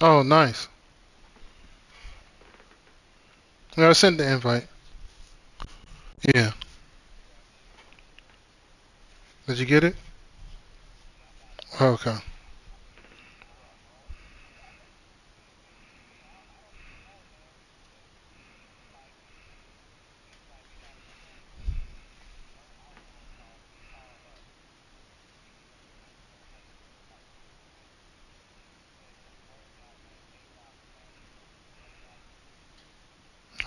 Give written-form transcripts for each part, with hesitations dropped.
Oh, nice. Yeah, I sent the invite. Yeah. Did you get it? Okay.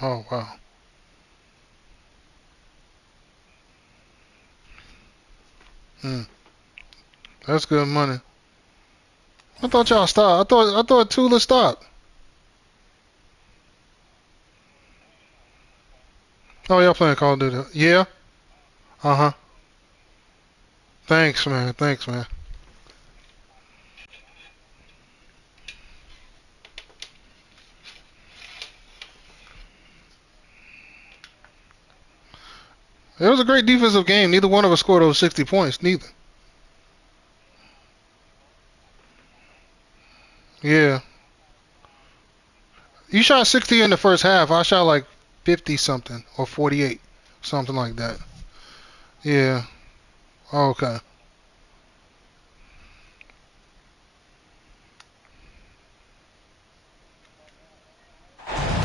Oh, wow. Hmm. That's good money. I thought y'all stopped. I thought Tula stopped. Oh, y'all playing Call of Duty? Yeah. Uh huh. Thanks, man. Thanks, man. It was a great defensive game. Neither one of us scored over 60 points. Neither. Yeah. You shot 60 in the first half. I shot like 50 something or 48, something like that. Yeah. Okay.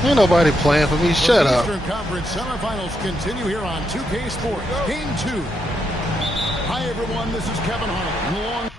Ain't nobody playing for me. Shut The up. Eastern Conference semifinals continue here on 2K Sports. Game 2. Hi, everyone. This is Kevin Harlan. Along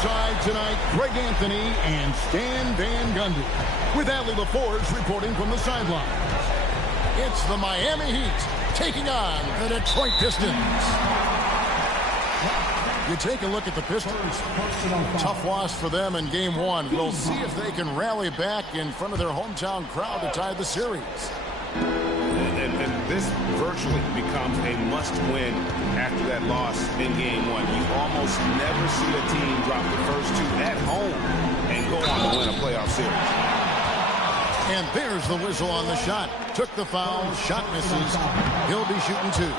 side tonight, Greg Anthony and Stan Van Gundy. With Adley LaForge reporting from the sideline. It's the Miami Heat taking on the Detroit Pistons. You take a look at the Pistons. Tough loss for them in Game 1. We'll see if they can rally back in front of their hometown crowd to tie the series. And this virtually becomes a must-win after that loss in Game 1. You almost never see a team drop the first two at home and go on to win a playoff series. And there's the whistle on the shot. Took the foul. Shot misses. He'll be shooting 2.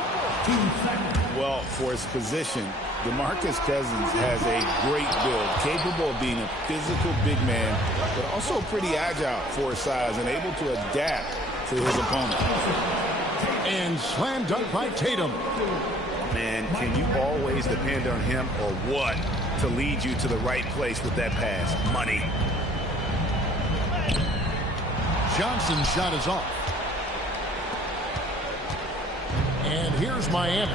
Well, for his position, DeMarcus Cousins has a great build, capable of being a physical big man, but also pretty agile for his size and able to adapt to his opponent. And slam dunk by Tatum. Man, can you always depend on him or what to lead you to the right place with that pass? Money. Johnson's shot is off. And here's Miami.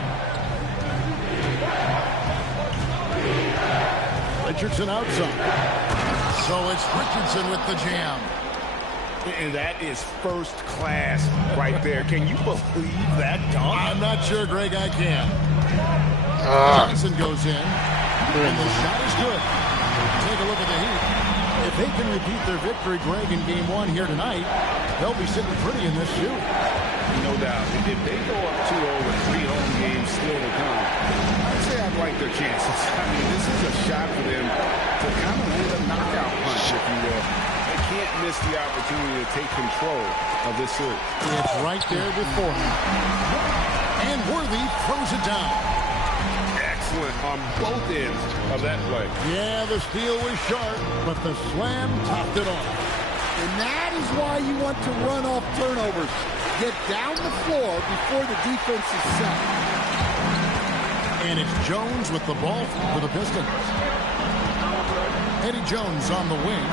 Richardson outside. So it's Richardson with the jam. And that is first class right there. Can you believe that dunk? I'm not sure, Greg, I can. Johnson goes in. And the shot is good. Take a look at the Heat. If they can repeat their victory, Greg, in Game 1 here tonight, they'll be sitting pretty in this shoe. No doubt. If they go up 2-0 with 3 home games still to come, I'd say I'd like their chances. I mean, this is a shot for them to kind of land a knockout punch, if you will. They can't miss the opportunity to take control of this series. It's right there before him. And Worthy throws it down. Excellent on both ends of that play. Yeah, the steal was sharp, but the slam topped it off. And that is why you want to run off turnovers. Get down the floor before the defense is set. And it's Jones with the ball for the Pistons. Eddie Jones on the wing.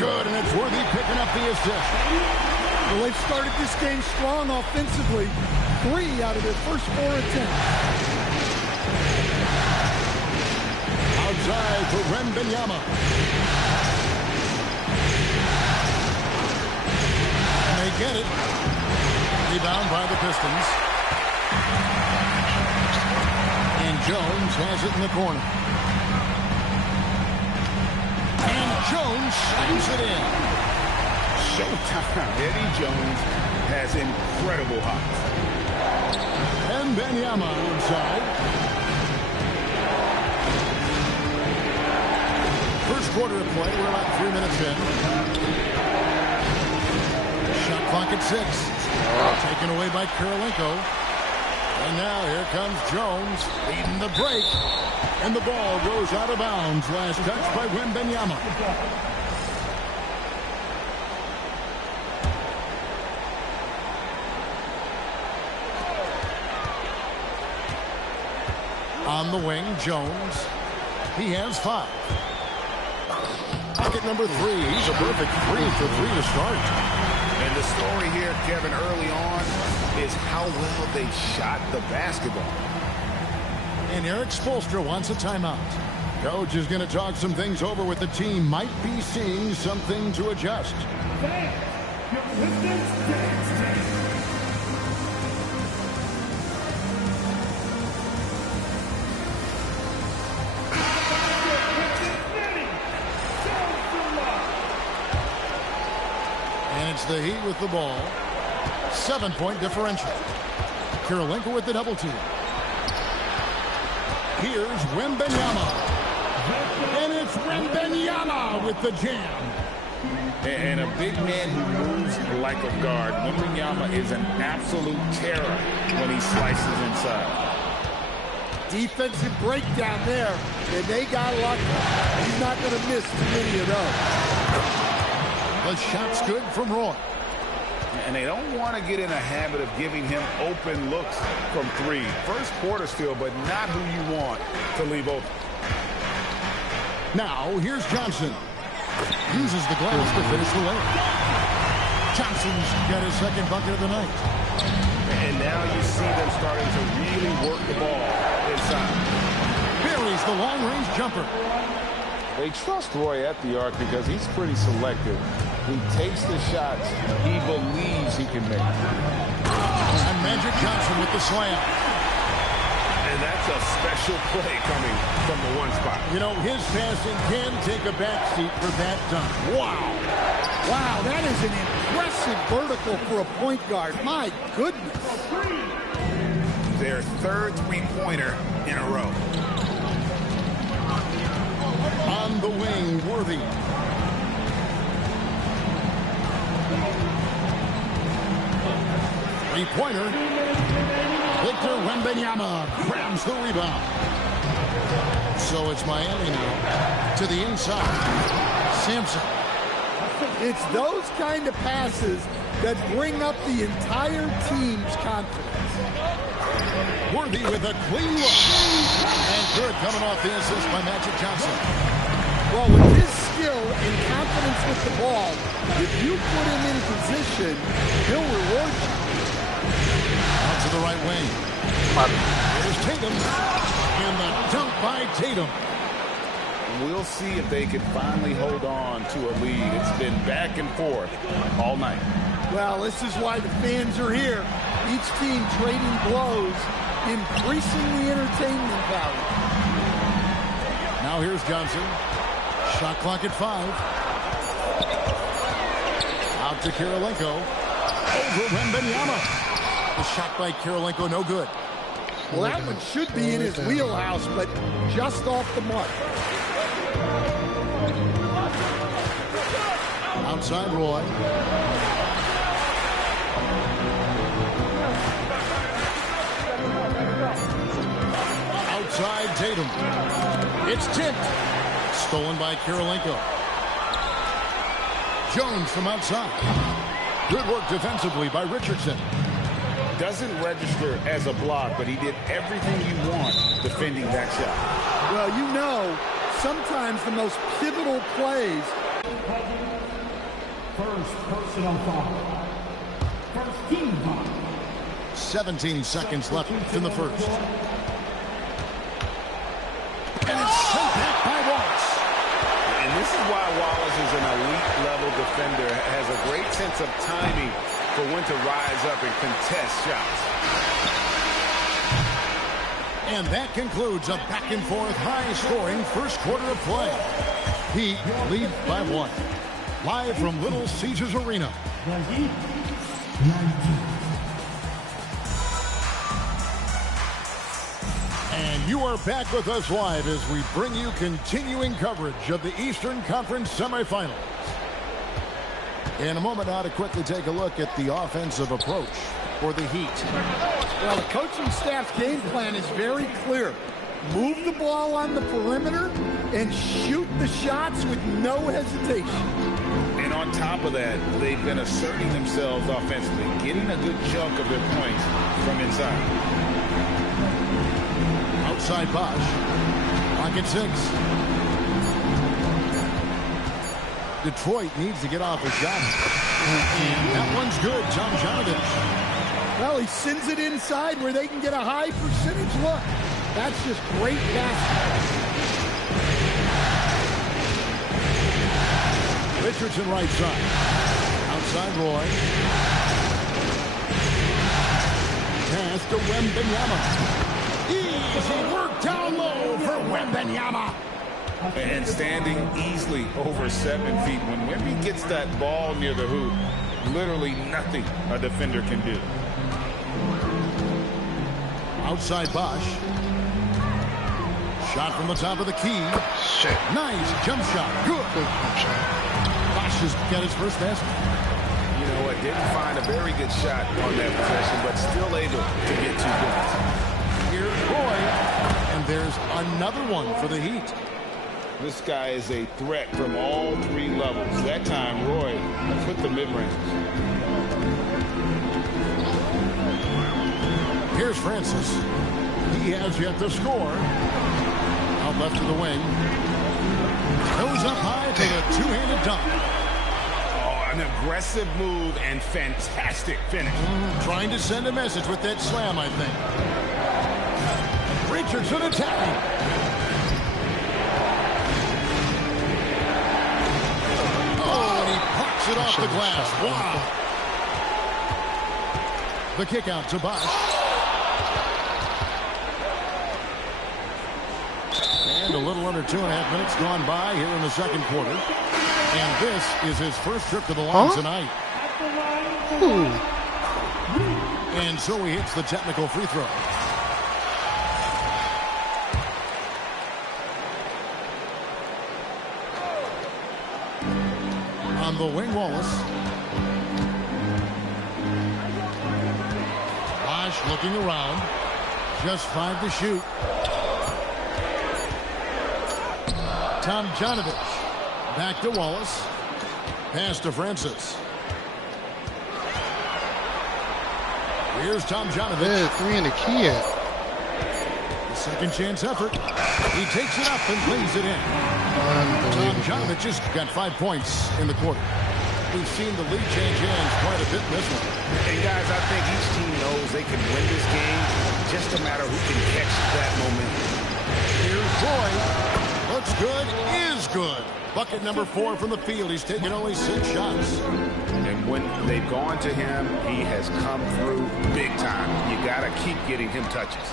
Good, and it's Worthy picking up the assist. Well, they've started this game strong offensively. 3 out of their first 4 attempts. Outside for Wembanyama. And they get it. Rebound by the Pistons. And Jones has it in the corner. And Jones slams it in. Showtime. Eddie Jones has incredible height. And Wembanyama inside. First quarter of play. We're about 3 minutes in. Shot clock at 6. Taken away by Kirilenko. And now here comes Jones leading the break. And the ball goes out of bounds. Last touch by Wembanyama. On the wing, Jones. He has 5. Bucket number 3. He's a perfect 3 for 3 to start. And the story here, Kevin, early on is how well they shot the basketball. And Eric Spoelstra wants a timeout. Coach is going to talk some things over with the team. Might be seeing something to adjust. And it's the Heat with the ball. 7-point differential. Kirilenko with the double team. Here's Wembanyama. And it's Wembanyama with the jam. And a big man who moves like a guard. Wembanyama is an absolute terror when he slices inside. Defensive breakdown there, and they got lucky. He's not going to miss too many of those. The shot's good from Roy. And they don't want to get in a habit of giving him open looks from 3. First quarter still, but not who you want to leave open. Now, here's Johnson. Uses the glass to finish the layup. Johnson's got his second bucket of the night. And now you see them starting to really work the ball inside. Buries the long-range jumper. They trust Roy at the arc because he's pretty selective. He takes the shots he believes he can make. And Magic Johnson with the slam. And that's a special play coming from the one spot. You know, his passing can take a backseat for that dunk. Wow. Wow, that is an impressive vertical for a point guard. My goodness. Their third three-pointer in a row. On the wing, Worthy. Three-pointer. Victor Wembanyama grabs the rebound. So it's Miami now to the inside. Sampson. It's those kind of passes that bring up the entire team's confidence. Worthy with a clean look. And good coming off the assist by Magic Johnson. Well, with his skill and confidence with the ball, if you put him in position, he'll reward you. Out to the right wing. Here's Tatum. And the dunk by Tatum. We'll see if they can finally hold on to a lead. It's been back and forth all night. Well, this is why the fans are here. Each team trading blows, increasing the entertainment value. Now here's Johnson. Shot clock at 5. Out to Kirilenko. Over Wembanyama. The shot by Kirilenko, no good. Well, that one should be in his wheelhouse, but just off the mark. Outside Roy. Outside Tatum. It's tipped. Stolen by Kirilenko. Jones from outside. Good work defensively by Richardson. Doesn't register as a block, but he did everything you want defending that shot. Well, you know, sometimes the most pivotal plays. First personal foul. First team foul. 17 seconds left in the first. And it's sent back by Wallace. And this is why Wallace is an elite-level defender, has a great sense of timing for when to rise up and contest shots. And that concludes a back-and-forth, high-scoring first quarter of play. Heat lead by 1. Live from Little Caesars Arena. The Heat 19. And you are back with us live as we bring you continuing coverage of the Eastern Conference semifinals. In a moment now to quickly take a look at the offensive approach for the Heat. Well, the coaching staff's game plan is very clear. Move the ball on the perimeter and shoot the shots with no hesitation. And on top of that, they've been asserting themselves offensively, getting a good chunk of their points from inside. Outside Bosch. Pocket 6. Detroit needs to get off a shot. And that one's good. Tomjanovich. Well, he sends it inside where they can get a high percentage look. That's just great basketball. Richardson right side. Outside Roy. Pass to Wembanyama. Easy work down low for Wembanyama. And standing easily over 7 feet. When Wemby gets that ball near the hoop, literally nothing a defender can do. Outside Bosch. Shot from the top of the key. Shit. Nice jump shot. Good. Good jump shot. Bosch has got his first basket. You know what? Didn't find a very good shot on that possession, but still able to get 2 points. Here's Roy. And there's another one for the Heat. This guy is a threat from all 3 levels. That time, Roy put the mid-range. Here's Francis. He has yet to score. Out left to the wing. Goes up high for the two-handed dunk. Oh, an aggressive move and fantastic finish. Trying to send a message with that slam, I think. Richardson attacking. Oh, and he pops it off the glass. Wow. The kick out to Bosch. And a little under 2.5 minutes gone by here in the second quarter. And this is his first trip to the line tonight. Ooh. And so he hits the technical free throw. On the wing, Wallace. Bosch looking around. Just 5 to shoot. Tomjanovich. Back to Wallace. Pass to Francis. Here's Tomjanovich. Yeah, 3 in the key yet. The second chance effort. He takes it up and plays it in. Tomjanovich has got 5 points in the quarter. We've seen the lead change hands quite a bit in this one. And guys, I think each team knows they can win this game. Just a matter who can catch that momentum. Here's Roy. Looks good, is good. Bucket number 4 from the field. He's taken only 6 shots. And when they've gone to him, he has come through big time. You got to keep getting him touches.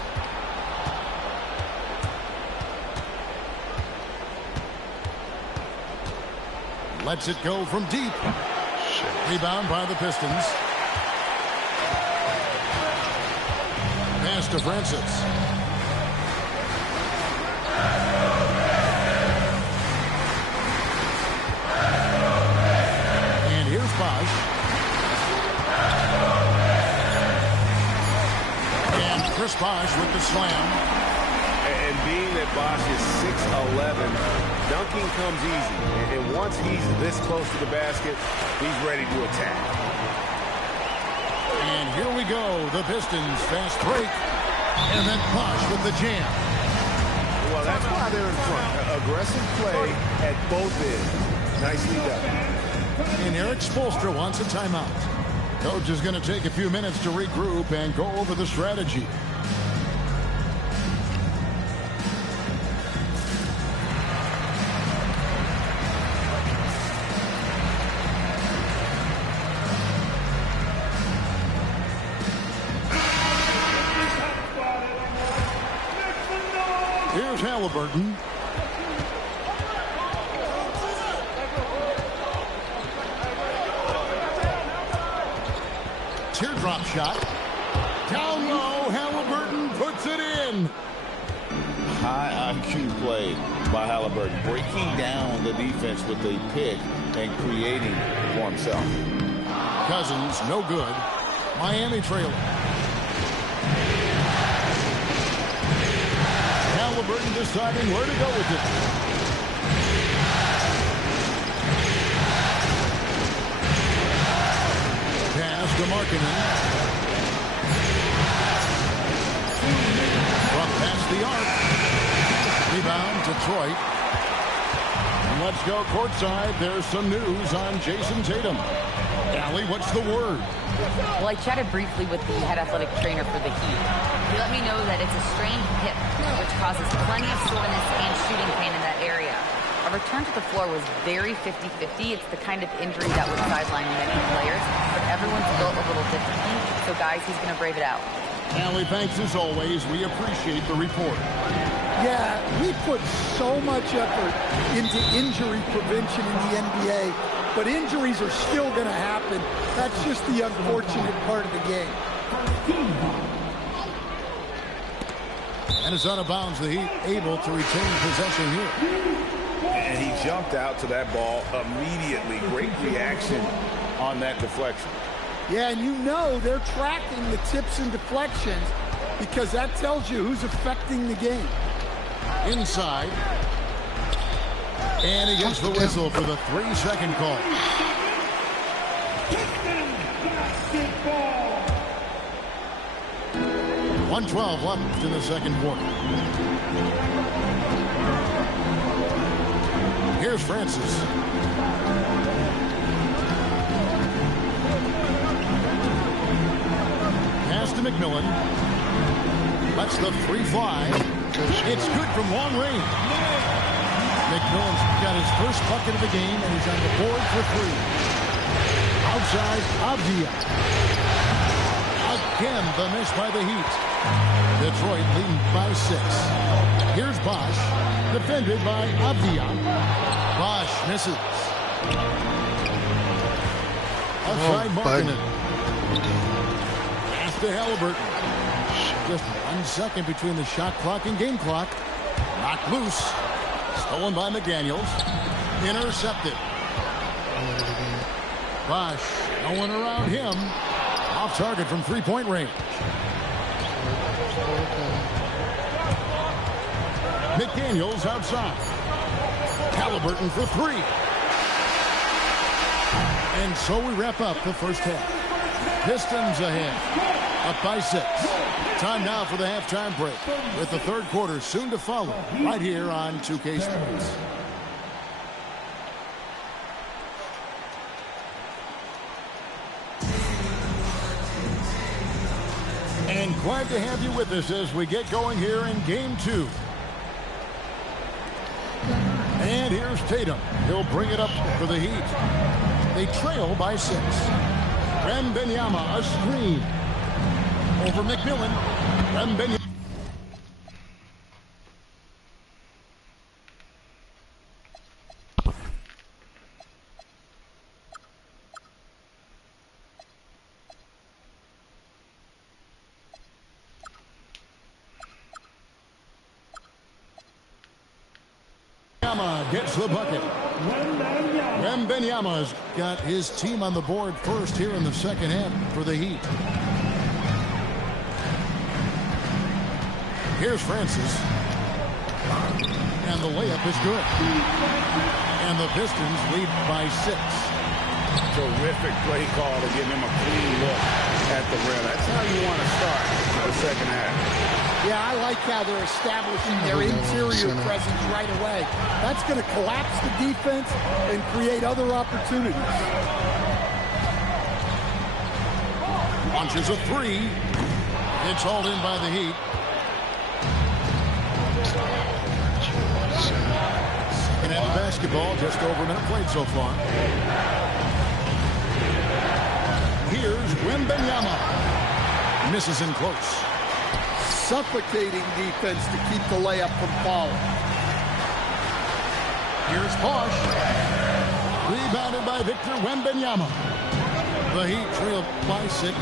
Lets it go from deep. Rebound by the Pistons. Pass to Francis. And here's Bosch. And Chris Bosch with the slam. And being that Bosch is 6'11", dunking comes easy. And once he's this close to the basket, he's ready to attack. And here we go. The Pistons fast break. And then Bosch with the jam. Well, that's why they're in front. Aggressive play at both ends. Nicely done. And Eric Spoelstra wants a timeout. Coach is going to take a few minutes to regroup and go over the strategy. Here's Halliburton. teardrop shot. Down low, Halliburton puts it in. High IQ play by Halliburton, breaking down the defense with a pick and creating for himself. Cousins, no good. Miami trailing. Halliburton deciding where to go with it. Pass to Markkanen. From past the arc. Rebound, Detroit. And let's go courtside. There's some news on Jason Tatum. Allie, what's the word? Well, I chatted briefly with the head athletic trainer for the Heat. He let me know that it's a strained hip, which causes plenty of soreness and shooting pain in that area. A return to the floor was very 50-50. It's the kind of injury that would sideline many players, but everyone's built a little differently. So, guys, he's going to brave it out. Allie, thanks as always. We appreciate the report. Yeah, we put so much effort into injury prevention in the NBA, but injuries are still going to happen. That's just the unfortunate part of the game. And it's out of bounds. The Heat able to retain possession here. And he jumped out to that ball immediately. Great reaction on that deflection. Yeah, and you know they're tracking the tips and deflections because that tells you who's affecting the game. Inside. And he gets the whistle for the 3-second call. 1:12 left in the second quarter. Here's Francis. Pass to McMillan. Lets the three fly. It's good from long range. McMillan's got his first bucket of the game, and he's on the board for three. Outside, Avdia. Again, the miss by the Heat. Detroit leading by 6. Here's Bosch, defended by Avdia. Bosch misses. Outside, Markkanen. Pass to Halliburton. Just 1 second between the shot clock and game clock. Knocked loose. Stolen by McDaniels. Intercepted. Bosch, no one around him. Off target from three-point range. McDaniels outside. Halliburton for three. And so we wrap up the first half. Pistons ahead. Up by 6. Time now for the halftime break, with the third quarter soon to follow, right here on 2K Sports. And glad to have you with us as we get going here in Game 2. And here's Tatum. He'll bring it up for the Heat. They trail by 6. Wembanyama, a screen. Over McMillan. Wembanyama. Gets the bucket. Wembanyama's got his team on the board first here in the second half for the Heat. Here's Francis. And the layup is good. And the Pistons lead by 6. Terrific play call to give him a clean look at the rim. That's how you want to start the second half. Yeah, I like how they're establishing their interior presence right away. That's going to collapse the defense and create other opportunities. Launches a three. It's hauled in by the Heat. And at basketball, just over a minute played so far. Here's Wembanyama. Misses in close. Suffocating defense to keep the layup from falling. Here's Bosch. Rebounded by Victor Wembanyama. The Heat trail by 6.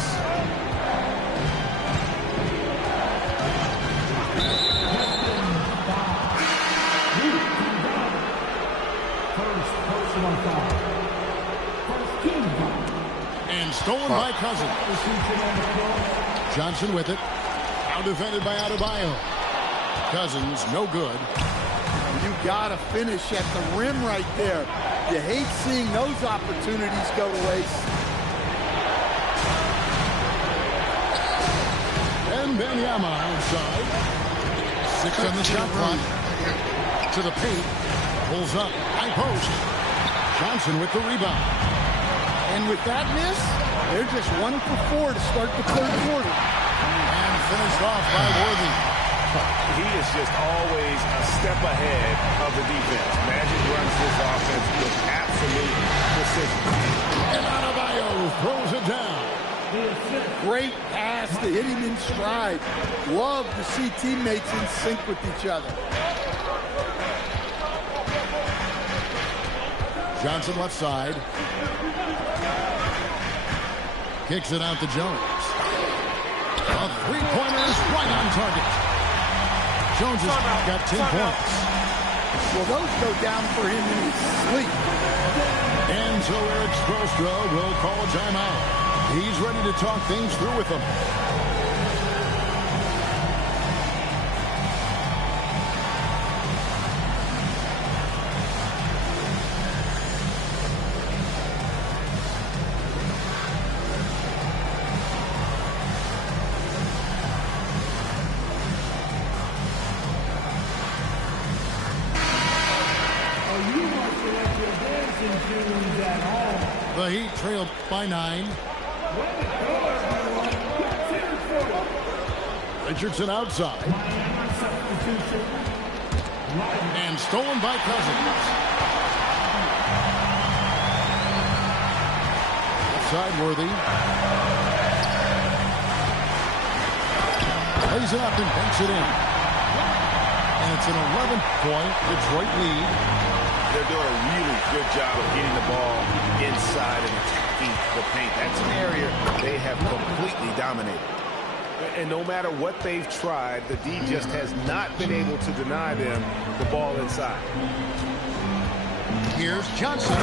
First personal foul. First team foul. And stolen by Cousins. Johnson with it. Now defended by Adebayo. Cousins, no good. You got to finish at the rim right there. You hate seeing those opportunities go to waste. And Benyama outside. 6 on the shot clock. To the paint. Pulls up. High post. Johnson with the rebound. And with that miss, they're just 1 for 4 to start the third quarter. And finished off by Worthy. He is just always a step ahead of the defense. Magic runs this offense with absolute precision. And Adebayo throws it down. Great pass to hit him in stride. Love to see teammates in sync with each other. Johnson left side. Kicks it out to Jones. A three-pointer is right on target. Jones has got 10 points. Well, those go down for him in his sleep. And so Eric Spoelstra will call a timeout. He's ready to talk things through with them. The Heat trailed by 9. Richardson outside. And stolen by Cousins. Outside Worthy. Lays it up and banks it in. And it's an 11-point Detroit lead. They're doing a really good job of getting the ball inside and attacking the paint. That's an area they have completely dominated. And no matter what they've tried, the D just has not been able to deny them the ball inside. Here's Johnson.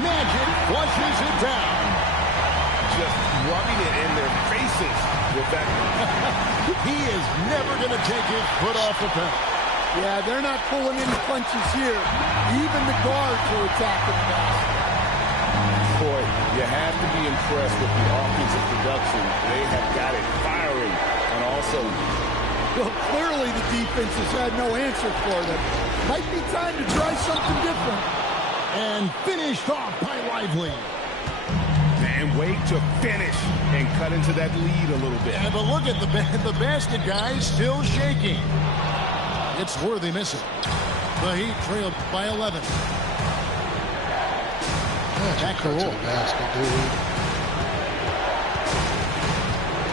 Magic flushes it down. Just rubbing it in their faces with that. He is never going to take his foot off the pedal. Yeah, they're not pulling any punches here. Even the guards are attacking the basket. Boy, you have to be impressed with the offensive production. They have got it firing on all cylinders. Well, clearly the defense has had no answer for them. Might be time to try something different. And finished off by Lively. And wait to finish and cut into that lead a little bit. And but look at the basket, guys, still shaking. It's Worthy missing. The Heat trailed by 11. Back to the basket, dude.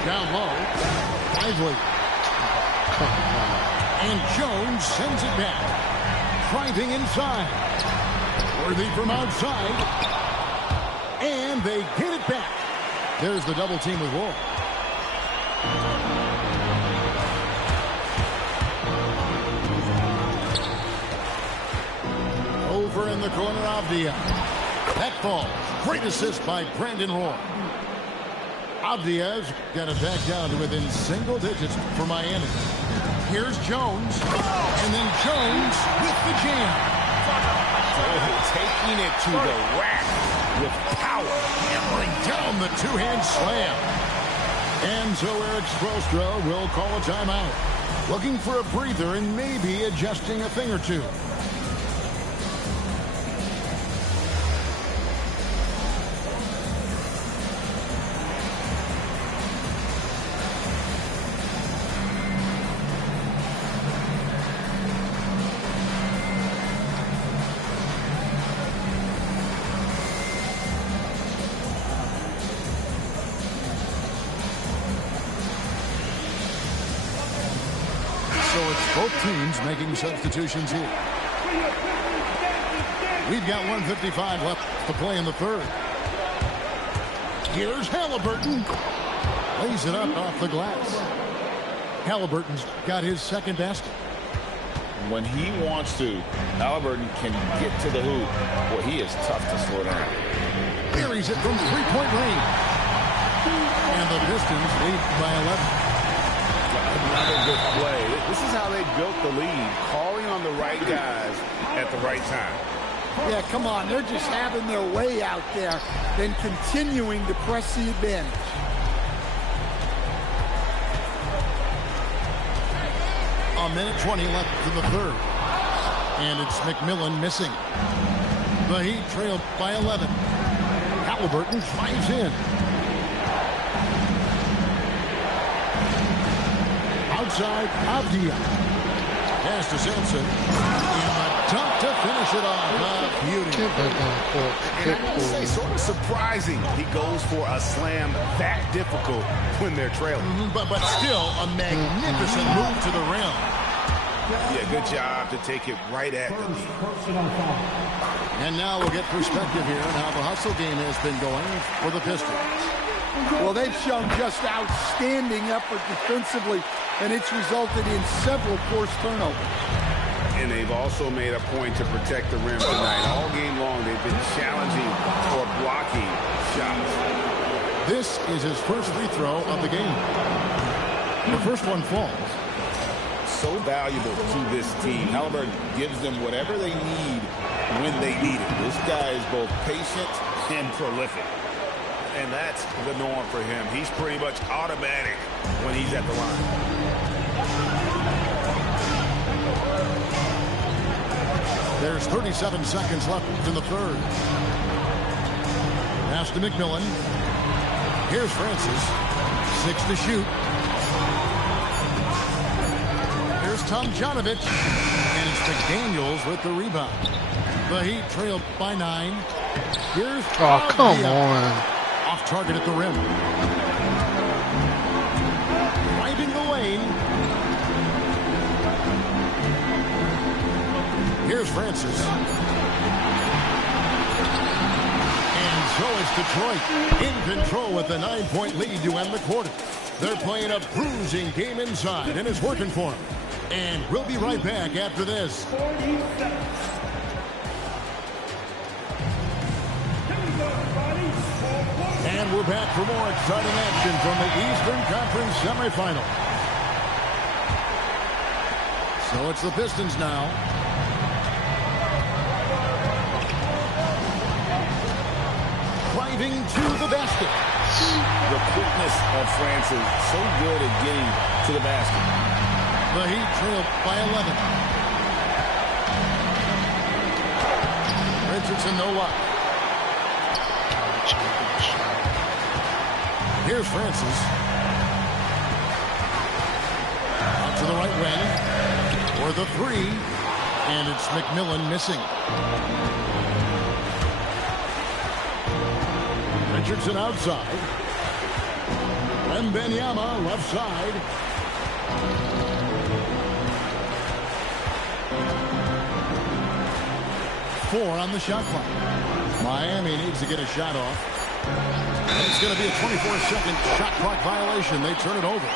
Down low. Lively. And Jones sends it back. Driving inside. Worthy from outside. And they get it back. There's the double team with Wolf. Over in the corner, Avdia. That falls. Great assist by Brandon Roy. Avdia's got it back down to within single digits for Miami. Here's Jones. And then Jones with the jam. Taking it to the rack with power. Hammering down the two-hand slam. And so Eric Spoelstra will call a timeout. Looking for a breather and maybe adjusting a thing or two. Both teams making substitutions here. We've got 1:55 left to play in the third. Here's Halliburton. Lays it up off the glass. Halliburton's got his second basket. When he wants to, Halliburton can get to the hoop. Boy, he is tough to slow down. Buries it from three-point range. And the Pistons lead by 11. Another good play. This is how they built the lead, calling on the right guys at the right time. Yeah, come on. They're just having their way out there, then continuing to press the advantage. A minute 20 left in the third. And it's McMillan missing. The Heat trailed by 11. Halliburton drives in. Outside, Avdia. Pass to Sampson. And a dunk to finish it off. Beauty. And I would say sort of surprising he goes for a slam that difficult when they're trailing. But still a magnificent move to the rim. Yeah, good job to take it right at the knee. And now we'll get perspective here on how the hustle game has been going for the Pistons. Well, they've shown just outstanding effort defensively, and it's resulted in several forced turnovers. And they've also made a point to protect the rim tonight. All game long, they've been challenging for blocking shots. This is his first free throw of the game. The first one falls. So valuable to this team. Halliburton gives them whatever they need when they need it. This guy is both patient and prolific. And that's the norm for him. He's pretty much automatic when he's at the line. There's 37 seconds left in the third. Pass to McMillan. Here's Francis. 6 to shoot. Here's Tomjanovich. And it's McDaniels with the rebound. The Heat trailed by 9. Here's Oh, come on. off target at the rim. Driving the lane. Here's Francis. And so is Detroit in control with a 9-point lead to end the quarter. They're playing a bruising game inside, and it's working for them. And we'll be right back after this. And we're back for more exciting action from the Eastern Conference semifinal. So it's the Pistons now. Driving to the basket. The quickness of Francis, so good at getting to the basket. The Heat trailed by 11. Richardson, no luck. Here's Francis. Out to the right wing. For the three. And it's McMillan missing. Richardson outside. Wembanyama left side. Four on the shot clock. Miami needs to get a shot off. It's going to be a 24-second shot clock violation. They turn it over.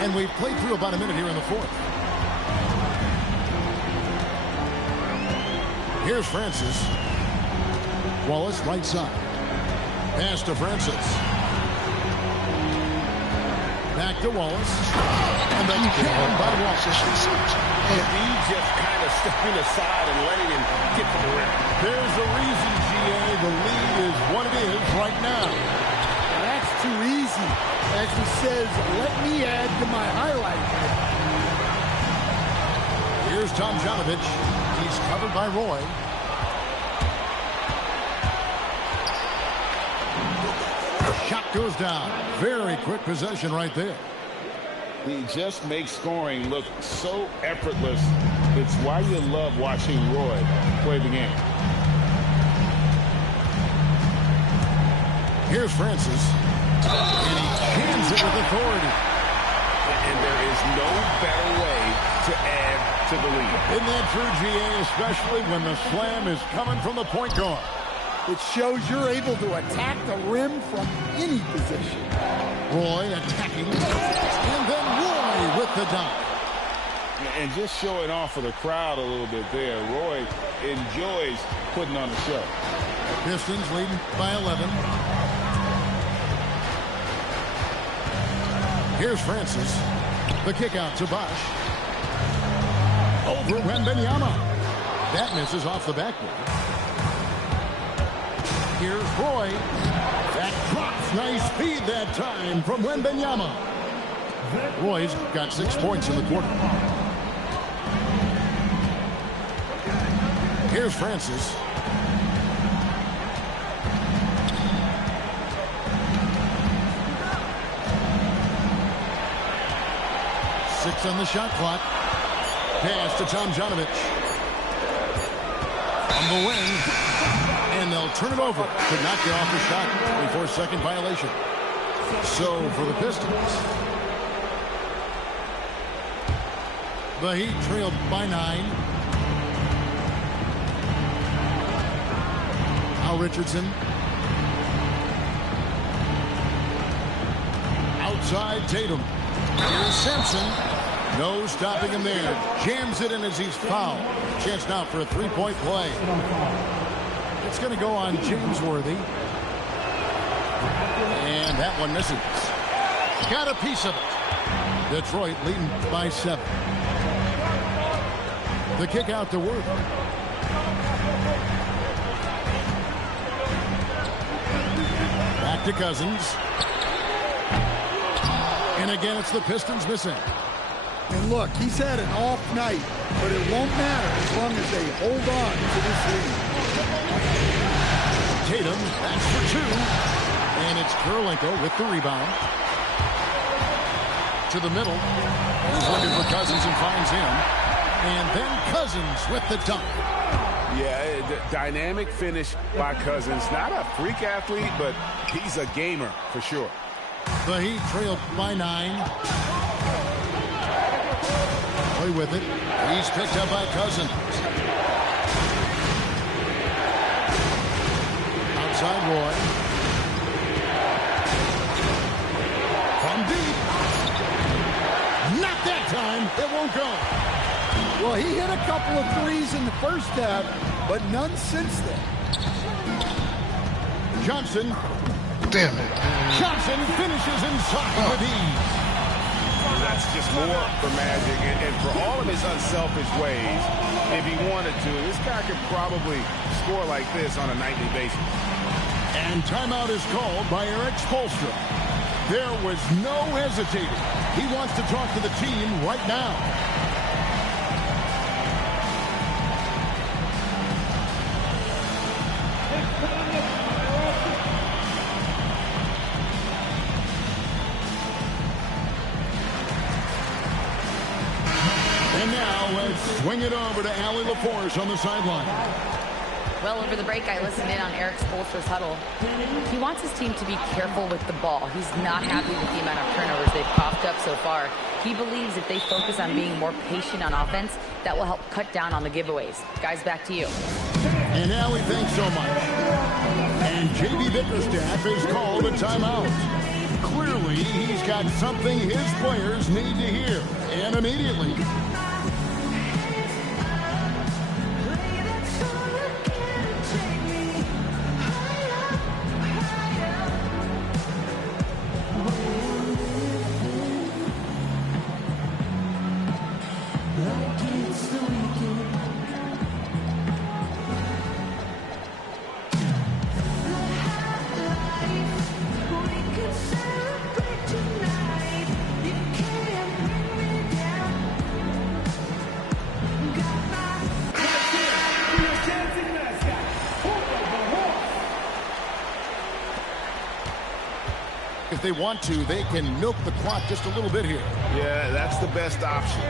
And we've played through about a minute here in the fourth. Here's Francis. Wallace, right side. Pass to Francis. Back to Wallace. And then cannon by Wallace. He just kind of stepping aside and letting him get to the rim. There's a reason, GA. The lead is what it is right now. That's too easy. As he says, let me add to my highlight. Here's Tomjanovich. He's covered by Roy. Shot goes down. Very quick possession right there. He just makes scoring look so effortless. It's why you love watching Roy play the game. Here's Francis. And he cans it with authority. And there is no better way to add to the lead. Isn't that true, GA, especially when the slam is coming from the point guard? It shows you're able to attack the rim from any position. Roy attacking, and then Roy with the dunk. And just showing off for the crowd a little bit there. Roy enjoys putting on a show. Pistons leading by 11. Here's Francis. The kick out to Bosch. Over Wembanyama. That misses off the backboard. Here's Roy. That drops. Nice feed that time from Wembanyama. Roy's got 6 points in the quarter. Here's Francis. Six on the shot clock. Pass to Tomjanovich. On the wing. And they'll turn it over. Could not get off the shot. 24-second violation. So for the Pistons, the Heat trailed by 9. Al Richardson. Outside Tatum. Here's Simpson. No stopping him there. Jams it in as he's fouled. Chance now for a three-point play. It's going to go on James Worthy. And that one misses. Got a piece of it. Detroit leading by 7. The kick out to Worthy. Back to Cousins. And again, it's the Pistons missing. And look, he's had an off night, but it won't matter as long as they hold on to this lead. Tatum, that's for 2. And it's Kirilenko with the rebound. To the middle. He's looking for Cousins and finds him. And then Cousins with the dunk. Yeah, dynamic finish by Cousins. Not a freak athlete, but he's a gamer for sure. The Heat trailed by 9. Play with it. He's picked up by Cousins. Outside Roy. From deep. Not that time. It won't go. Well, he hit a couple of threes in the first half, but none since then. Johnson. Damn it. Johnson finishes inside with ease. That's just more for Magic. And for all of his unselfish ways, if he wanted to, this guy could probably score like this on a nightly basis. And timeout is called by Eric Spoelstra. There was no hesitating. He wants to talk to the team right now. And now let's swing it over to Allie LaForce on the sideline. Well, over the break, I listened in on Eric Spoelstra's huddle. He wants his team to be careful with the ball. He's not happy with the amount of turnovers they've coughed up so far. He believes if they focus on being more patient on offense, that will help cut down on the giveaways. Guys, back to you. And Allie, thanks so much. And J.B. Bickerstaff has called a timeout. Clearly, he's got something his players need to hear, and immediately. If they want to, they can milk the clock just a little bit here. Yeah, that's the best option.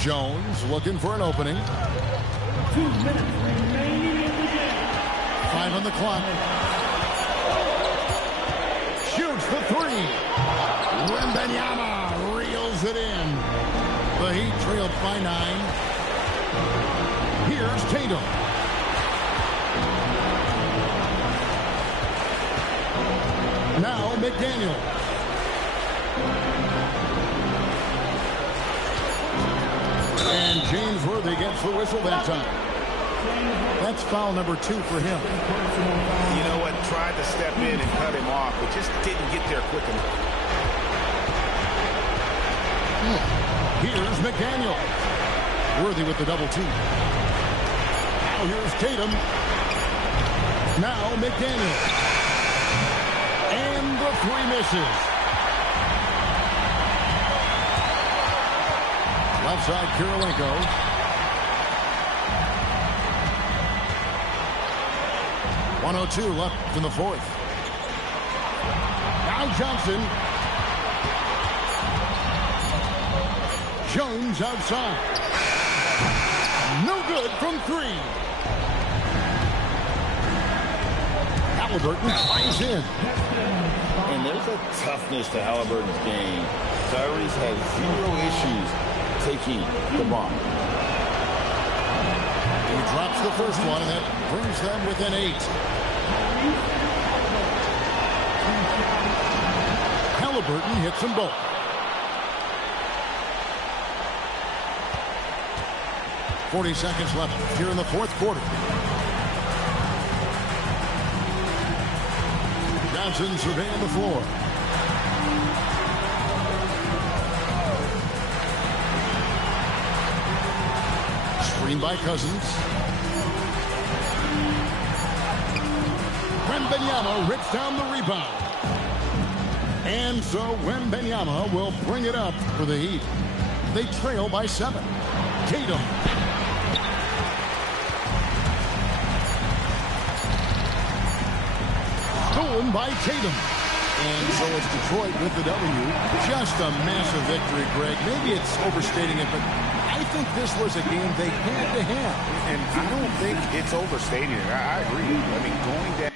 Jones looking for an opening. 2 minutes remaining in the game. 5 on the clock. Shoots the 3. Wembanyama lays it in. The Heat trailed by 9. Here's Tatum. Now McDaniel. And James Worthy gets the whistle that time. That's foul number 2 for him. You know what? Tried to step in and cut him off, but just didn't get there quick enough. Here's McDaniel. Worthy with the double team. Now here's Tatum. Now McDaniel. And the 3 misses. Left side, Kirilenko. .102 left in the 4th. Now Johnson. Jones outside. No good from 3. Halliburton finds in. And there's a toughness to Halliburton's game. Tyrese has 0 issues taking the ball. He drops the first one, and that brings them within 8. Halliburton hits them both. .40 seconds left here in the 4th quarter. Johnson surveying the floor. Screen by Cousins. Wembanyama rips down the rebound. And so Wembanyama will bring it up for the Heat. They trail by 7. Tatum. Stolen by Tatum. And so it's Detroit with the W. Just a massive victory, Greg. Maybe it's overstating it, but I think this was a game they had to have. And I don't think it's overstating it. I agree. I mean, going down.